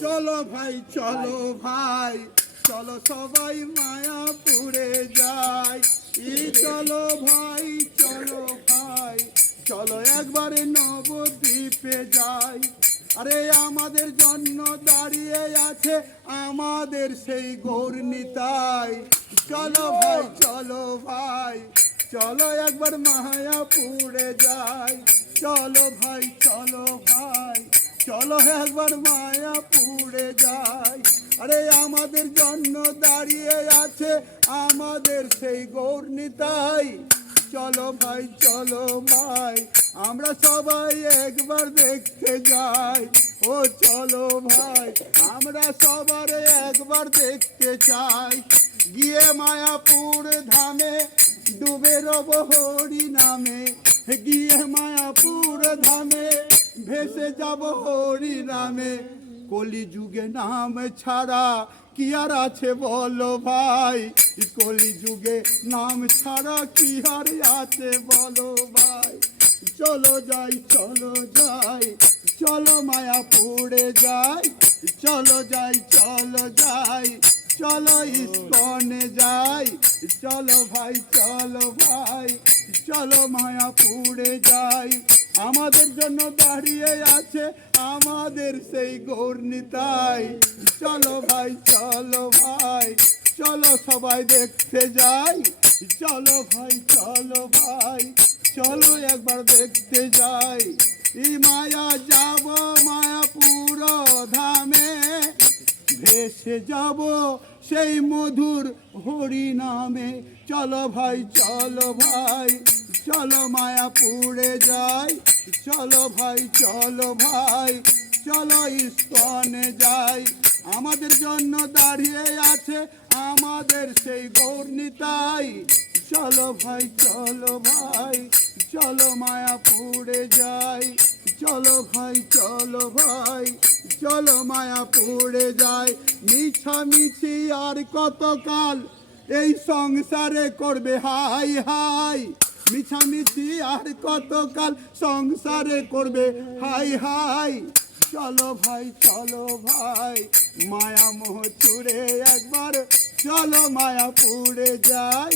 চলো ভাই চলো ভাই, চলো সবাই মায়াপুরে যাই। চলো ভাই চলো ভাই, চলো একবারে নবদ্বীপে যাই। আরে আমাদের জন্য দাঁড়িয়ে আছে আমাদের সেই গৌরনীতাই। চলো ভাই চলো ভাই, চলো একবার মায়াপুরে যাই। চলো ভাই চলো ভাই, চলো একবার মায়াপুরে যাই। আরে আমাদের জন্য দাঁড়িয়ে আছে আমাদের সেই গৌরনীতাই। চলো ভাই চলো ভাই, আমরা সবাই একবার দেখতে যাই। ও চলো ভাই, আমরা সবার একবার দেখতে চাই। গিয়ে মায়াপুর ধামে ডুবে রব হরি নামে। গিয়ে মায়াপুর ধামে ভেসে যাব হরি নামে। কলিযুগে নাম ছাড়া কি আর আছে বলো ভাই? কলিযুগে নাম ছাড়া কি আর আছে বলো ভাই? চলো যাই চলো যাই, চলো মায়াপুরে যাই। চলো যাই চলো যাই, চলো ইস্কনে যাই। চলো ভাই চলো ভাই, চলো মায়াপুরে যাই। আমাদের জন্য দাঁড়িয়ে আছে আমাদের সেই গৌরনীতাই। চলো ভাই চলো ভাই, চলো সবাই দেখতে যাই। চলো ভাই চলো ভাই, চলো একবার দেখতে যাই। এই মায়া যাব মায়াপুর ধামে, ভেসে যাব সেই মধুর হরি নামে। চলো ভাই চলো ভাই, চলো মায়াপুরে যাই। চলো ভাই চলো ভাই, চলো ইস্কনে যাই। আমাদের জন্য দাঁড়িয়ে আছে আমাদের সেই গৌরনীতাই। চলো ভাই চলো ভাই, চলো মায়াপুরে যাই। চলো ভাই চলো ভাই, চলো মায়াপুরে যাই। মিছামিছি আর কতকাল এই সংসারে করবে হাই হাই। মিছামিছি আর কতকাল সংসারে করবে হাই হাই। চলো ভাই চলো ভাই, মায়া মোহ ছুড়ে একবার চলো মায়াপুরে যাই।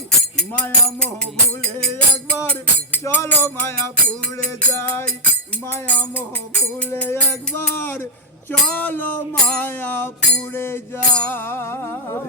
মায়া মোহ ভুলে একবার চলো মায়াপুরে যাই। মায়া মোহ ভুলে একবার চলো মায়াপুরে যাই।